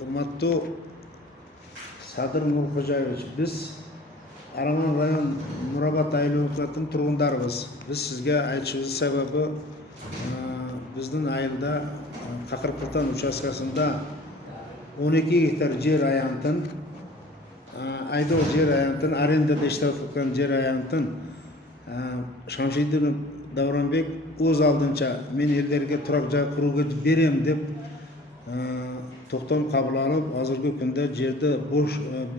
Hurmatlı Sadır Nurkhojaevich, biz Araman rayon Murabat aylıqатын тұрғындарбыз. Biz sizge aytışыбыз sebebi bizдің айылda Қақырқытан учаскасында 12 гектар жер аянтын, айдол жер аянтын, арендада иштеп жатқан жер аянтын Шамшидинов Давранбек өз алдынча мен елдерге тұрақ жай құруға берем деп тоқтам қабыл алып, азыркы күндө жерді бош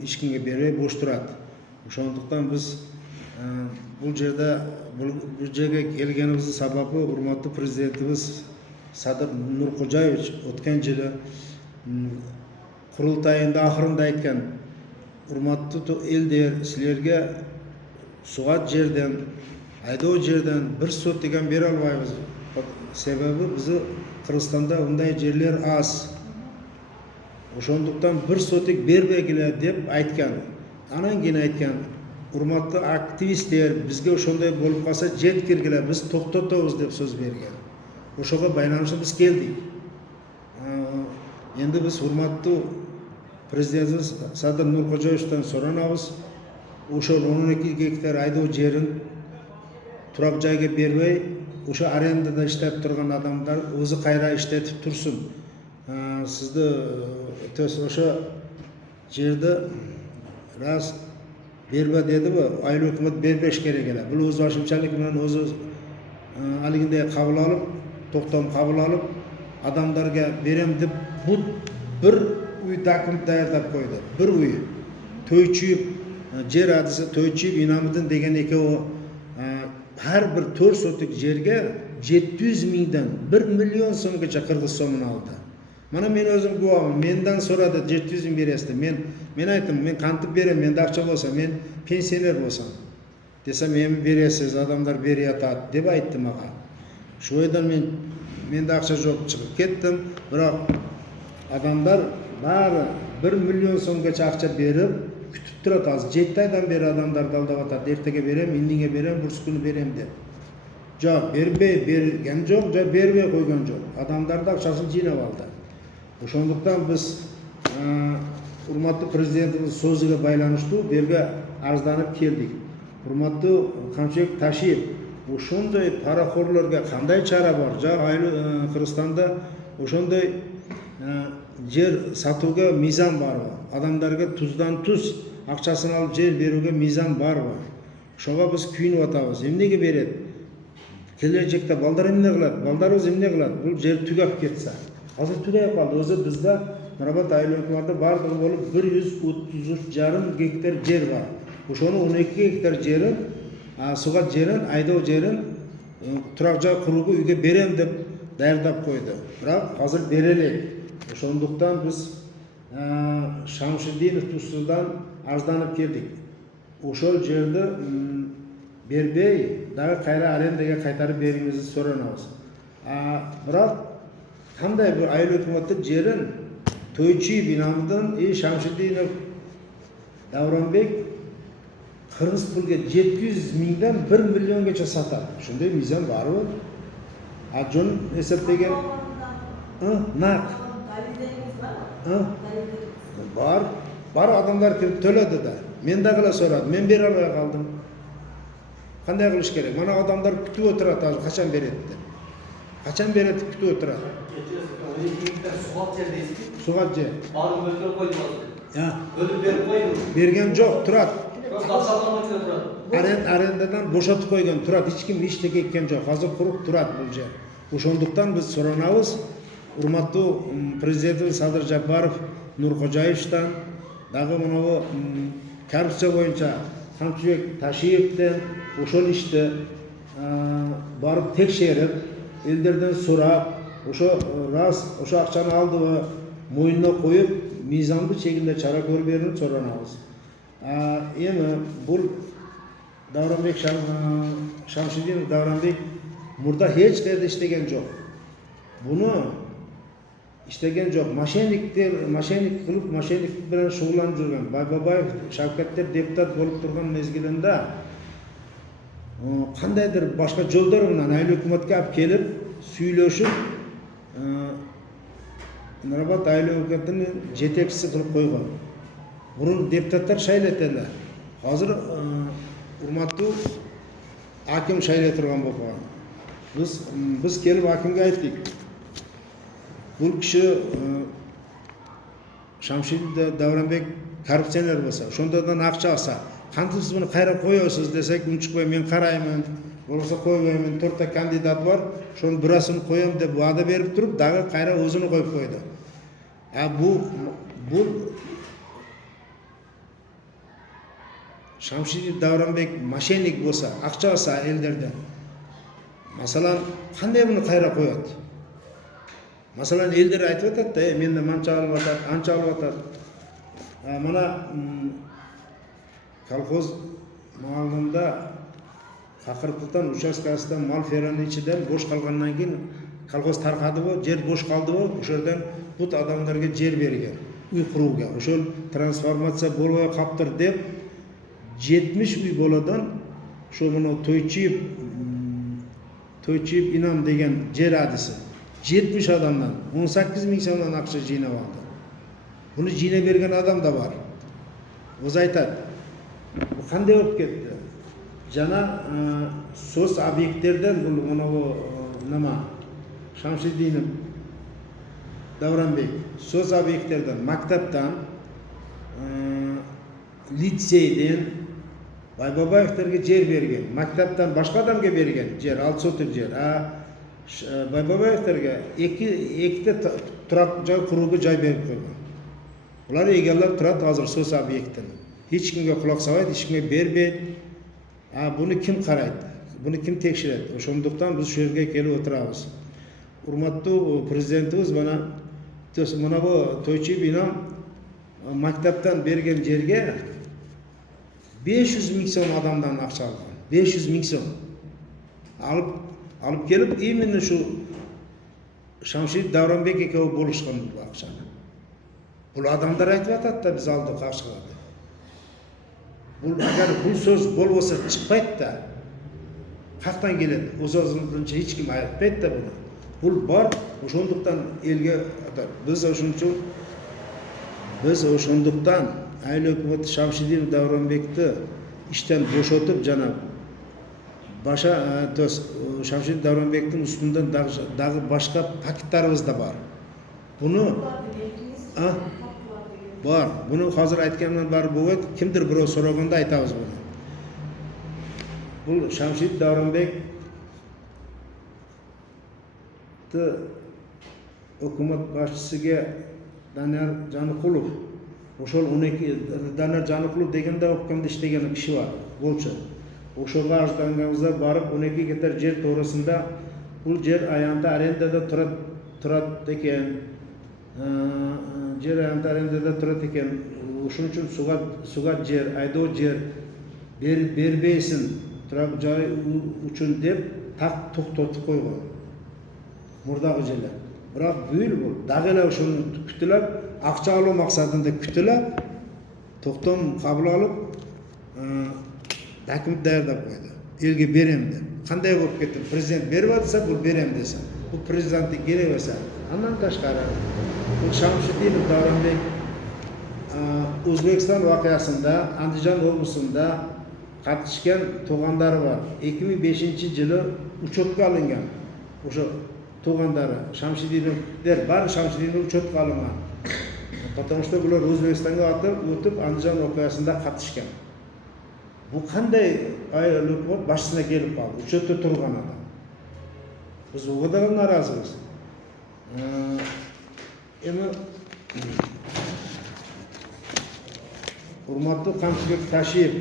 ешкімге бербей бош тұрады. Ошондуктан біз бұл жерге келгеніміздің сабабы урматтуу президентибиз Садыр Нуркожаевич өткөн жылы курултайында акырында айткан: урматтуу элдер, силерге сугат жерден, айдоо жерден 1 сот деген бере албайбыз. Себеби бизде Кыргызстанда мындай жерлер аз. Ошондуктан 1 сотик бербегиле деп айткан. Анан кийин айткан: урматтуу активисттер, бизге ошондой болуп калса жеткиргиле, биз токтотобуз деп сөз берген. Ошого байланыштуу биз келдик. Енді біз урматтуу президентибиз Садыр Нуркожаевичтен суранабыз, ошол 12 гектар айдоо жерин турак жайга бербей, ошо арендада иштеп турган адамдар өзү кайра иштетип турсун. Сизди ошо жерди раз бербе дедиби, айыл өкмөт бербеш керек эле. Бул өз башымчалык менен өзү алигиндей кабыл алып, токтом кабыл алып, адамдарга берем деп бұл бір үй документ даярдап койду. Бір үй Тойчуев жер адысы Тойчуев Инамыдын деген экөө har bir 4 сотик жерге 700 миңден 1 миллион сомгача кыргыз сомун алды. Мана мен өзүм кубамын. Менден сурады 700 миң бересиз. Мен айттым, мен кантип берем, менде акча болсо, мен пенсионер болсам. Десем, эми бересиз, адамдар бере атат деп айтты мага. Ошол бойдон менде акча жок, чыгып кеттим. Бирок адамдар баары 1 миллион сомгача акча берип күтүп турат. Азыр 7 айдан бери адамдар далдап атат. Эртеге берем, индиге берем, бурс күнү берем деп. Жок, берген жок, жок бербей койгон жок. Адамдар да акчасын жыйнап алды. Ошондуктан биз урматтуу президентибиз сөзүгө байланыштуу берге арызданып келдик. Урматтуу Камчыбек Ташиев, ошондой парахорлорго кандай чара бар? Айыл Кыргызстанда ошондой жер сатууга мыйзам барбы? Адамдарга туздан туз акчасын алып жер берүүгө мыйзам барбы? Ошого биз күйүнүп атабыз. Эмнеге берет? Келечекте балдар эмне кылат? Балдарыбыз эмне кылат? Бул жер түгөп кетсе. Азыр түгөп калды. Өзү бизде Мурабат айыл өкмөтүндө бардыгы болуп 133,5 гектар жер бар. Ошону 12 гектар жерин, сугат жерин, айдоо жерин турак жай курууга үйгө берем деп даярдап койду. Бирок азыр бере элек. Ошондуктан биз Шамшидинов туусундан арызданып келдик. Ошол жерди бербей, дагы кайра арендага кайтарып берүүңүздү суранабыз. Бирок кандай бир айыл өкмөттүн жерин Тойчуев Инамыдын Шамшидинов Давранбек кыргыз пулга 700 миңден 1 миллионгача сатат. Ошондой мыйзам барбы? Жөн эсептеген нак бар адамдар кирип төлөдү да. Мен дагы эле сурадым, мен бере албай калдым. Кандай кылыш керек? Мана адамдар күтүп отурат, азыр качан берет деп. Качан берет деп күтүп отурат. Сугат жер. Баарын өлтүрүп койду азыр. Өлүп берип койду. Берген жок, турат. Акчаламай турат. Арендадан бошотуп койгон, турат. Эч ким эчтеке эккен жок. Азыр куруп турат бул жер. Ошондуктан биз суранабыз, урматтуу президентибиз Садыр Жапаров Нуркожаевичтен, дагы мынабу коррупция боюнча Камчыбек Ташиевден ошол ишти барып текшерип, элдерден сурап, ошо раз ошо акчаны алдыбы мойнуна коюп, мыйзамдуу чегинде чара көрүп берүүнү суранабыз. Эми бул Давранбек Шамшидинов Давранбек мурда эч кайда иштеген жок. Буну иштеген жок. Мошенник кылып, мошенник менен шугулланып жүргөн Байбабаев Шавкаттер депутат болуп турган мезгилинде кандайдыр башка жолдор менен айыл өкмөткө алып келип, сүйлөшүп, Нұрабат айлы өкетінің жетекшісі қылып қойған. Бұрын депутаттар шайлетелі. Қазір урматтуу аким шайлай тұрған болған. Біз келіп акимге айттық. Бұл кіші Шамшид Давранбек коррупционер болса, шондадан ақша алса, қантып сіз бұны қайра қоясыз десек, үн шықпай мен қараймын, болса қоймаймын, 4 кандидат бар, шоның бірасын қоям деп вада беріп тұрып, дағы қайра өзіні қойып қойды. Бұл Шамшид Давранбек мошенник болса, ақша алса елдерде, масалан, қандай бұны қайра қояды? Масалан, елдер айтып атады, менде манша алып атады, анша алып атады. Мана колхоз малында Қақырқылтан учаскасынан мал ферраничиден бош қалғаннан кейін колхоз тарқады ғой, жер бош қалды ғой, ошерден бұт адамдарға жер берген, үй құруға. Ошол трансформация болбой қаптыр деп 70 үй боладан ошо мына Тойчиев инам деген жер адысы 70 адамдан 18 000 сомнан ақша жинап алды. Бұны жинап берген адам да бар. Өзі айтады, қандай болып кетті? Жана сос объекттерден бұл мынау Шамшидинов Давранбек сос объекттерден, мактаптан, лицейден Байбабаевтерге жер берген, мактаптан башқа адамға берген жер, 6 сотық жер. Байбабаевтерге екті тұрап жай құруға жай беріп қойған. Бұлар егерлер тұрады қазір сос объекттен. Ешкімге құлақ сабайды, ешкімге бербейді. Бұны кім қарайды? Бұны кім текшіреді? Ошондуктан біз жерге келіп отырабыз. Урматтуу президентибиз мына бу Тойчиев инам мактаптан берген жерге 500 000 сом адамдан ақша алған. 500 000 сом. Алып келіп, именно шу Шамшид Давранбек екеуі болышқан бұл ақшаны. Бұл адамдар айтып атады да біз алдық ақшаға. Agar bu söz bol olsa çıkmaydı da kalktan geledi. O sözünün hiç kim ayıpmaydı da bunu. Bu var, oşonduktan elge atar. Biz oşonduktan Aile Hükümeti Şamşidinov Davranbek'ti işten boşotup cana başa Şamşidinov Davranbek'tin üstünden dağı başka paketlerimiz da var. Bunu бар. Бұны қазір айтқаннан бар болады, кімдір біреу сұрағанда айтамыз бұны. Бұл Шамшид Давранбекті үкімет басшысыға Данияр Жанықұлов, ошол 12 Данияр Жанықұлов дегенде өкімді іштеген кіші бар, болшы. Ошоға ажданғанымызда барып 12 гектар жер торысында бұл жер аянда арендада тұрады екен. Жер аянда арендада тұрады екен. Ошон үчүн суга жер, айдоо жер бербейсин турак жай үчүн деп так токтотуп койгон. Мурдагы жерлер. Бирок бүйүл бул. Дагы эле ошону күтүлөп, акча алуу максатында күтүлөп, токтом кабыл алып, документ даярдап койду. Элге берем деп. Кандай болуп кетти? Президент берип атса, бул берем десе. Бул президенттик керек болса, андан ташкары бул Шамшидинов Давранбек Өзбекстан вакыясында Андижан облусунда катышкан туугандары бар. 2005-жылы учетка алынган. Ошо туугандары Шамшидиновдер бар, Шамшидинов учетка алынган. Потому что булар Өзбекстанга өтүп Андижан окуясында катышкан. Бул кандай өкмөт башчысына келип калды? Учетте турган адам. Биз буга да наразыбыз. Эми урматтуу Камчыбек Ташиев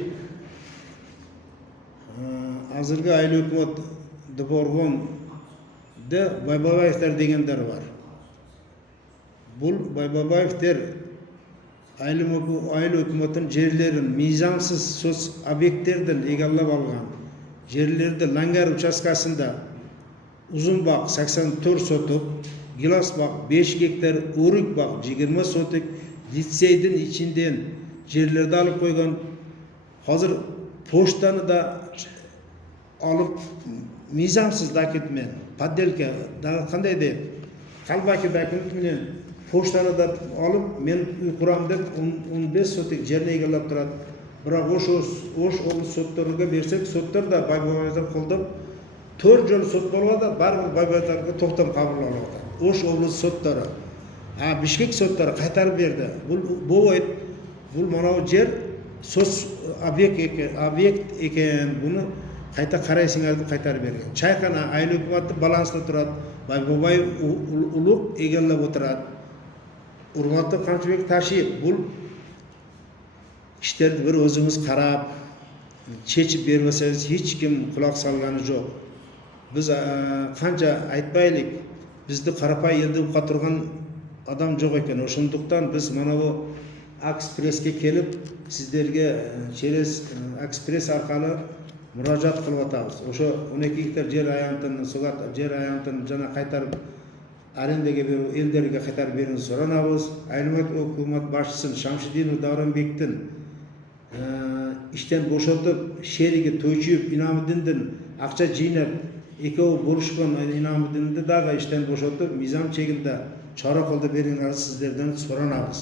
азыркы айыл өкмөт боргонде Байбабаевтер дегендер бар. Бул Байбабаевтер айыл өкмөтүнүн жерлерин мыйзамсыз соц объекттерден эгелеп алган. Жерлерди Лангар участкасында Узунбак 84 сотук, Гиласбак 5 гектар, Урукбак 20 сотук, лицейдин ичинден жерлерди алып койгон. Азыр поштаны да алып мыйзамсыз документ менен, подделка, дагы кандай деп, калбаки документ менен поштаны да алып мен үй құрам деп 15 сотик жерін егелеп тұрады. Бірақ Ош облыс сотторуга берсек, соттар да Байбабайдан қолдап 4 жол сот болғанда барлық Байбабайдарға тоқтам қабыл алады. Ош облыс соттары, Бишкек соттары қайтарып берді. Бұл манау жер сос объект екен, бұны қайта қарайсыңарды қайтарып берген. Чайхана айлы үкіметті балансында тұрады. Байбабай ұлық егелеп отырады. Урматты Қамшыбек Ташиев, бұл іштерді бір өзіңіз қарап, шешіп бермесеңіз, ешкім құлақ салғаны жоқ. Біз қанша айтпайлық, бізді қарапай елді ұқа тұрған адам жоқ екен. Ошондуктан біз манау Акспресске келіп, сіздерге через Акспресс арқалы мұражат қылып атабыз. Ошо 12 гектар жер аянтын жана қайтарып арендаға беру, елдерге қайтарып беруін сұранабыз. Айлымат өкімет башчысын Шамшидинов Давранбектин иштен бошотуп, шериге тойчуп, Инамудиндин акча жыйнап, экөө болушкан Инамудинди дагы иштен бошотуп, мыйзам чегинде чара колдо бериңерди сиздерден суранабыз.